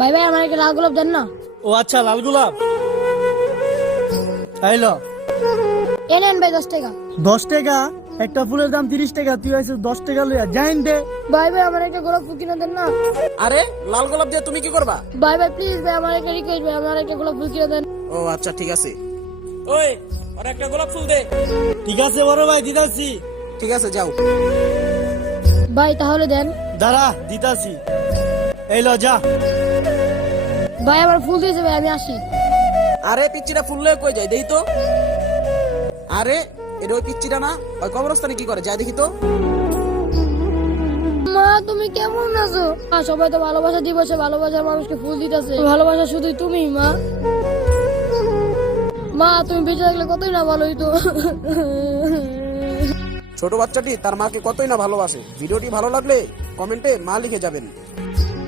ভাই ভাই আমার একটা লাল গোলাপ দেন না। ও আচ্ছা, লাল গোলাপ আইলো। এনেন ভাই 10 টাকা। 10 টাকা? একটা ফুলের দাম 30 টাকা, তুই আইছিস 10 টাকা লইয়া, যাইন দে। ভাই ভাই আমার একটা গোলাপ ফুল কিনে দেন না। আরে লাল গোলাপ দিয়ে তুমি কি করবা? ভাই ভাই প্লিজ ভাই আমার একটা রিকোয়েস্ট ভাই আমার একটা গোলাপ ফুল কিনে দেন। ও আচ্ছা ঠিক আছে। ওই আর একটা গোলাপ ফুল দে। ঠিক আছে বড় ভাই, দিতাছি। ঠিক আছে যাও। ভাই তাহলে দেন। দাঁড়া, দিতাছি। এইলো যা। ভাই আমার ফুল দিয়েছে ভাই, আমি আসি। আরে পিচ্চিটা ফুল লয়ে কই যায় দেই তো। আরে এটা ওই পিচ্চিটা না? ওই কবরস্থানে কি করে যায় দেখি তো। মা তুমি কেমন আছো? সবাই তো ভালোবাসা দিবসে ভালোবাসার মানুষকে ফুল দিতেছে, ভালোবাসা শুধুই তুমি মা। মা তুমি বেঁচে থাকলে কতই না ভালো হইতো। ছোট বাচ্চাটি তার মাকে কতই না ভালোবাসে। ভিডিওটি ভালো লাগলে কমেন্টে মা লিখে যাবেন।